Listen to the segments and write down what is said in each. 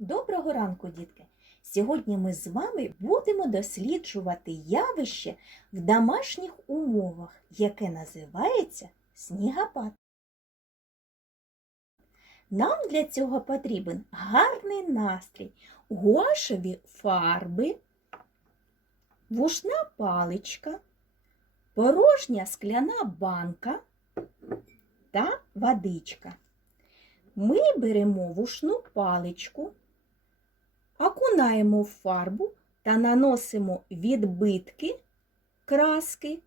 Доброго ранку, дітки! Сьогодні ми з вами будемо досліджувати явище в домашніх умовах, яке називається снігопад. Нам для цього потрібен гарний настрій, гуашеві фарби, вушна паличка, порожня скляна банка та водичка. Ми беремо вушну паличку, окунаємо в фарбу та наносимо відбитки краски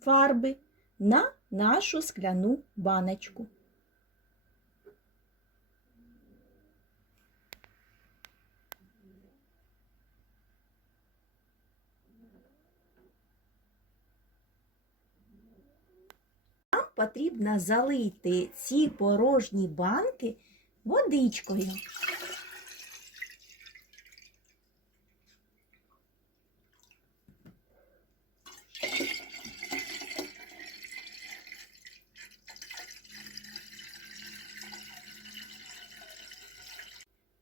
фарби на нашу скляну баночку. Нам потрібно залити ці порожні банки водичкою.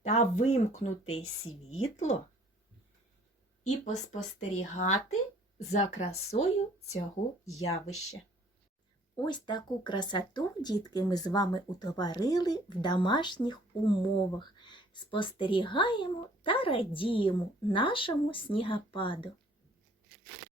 Та вимкнути світло і поспостерігати за красою цього явища. Ось таку красоту, дітки, ми з вами утворили в домашніх умовах. Спостерігаємо та радіємо нашому снігопаду.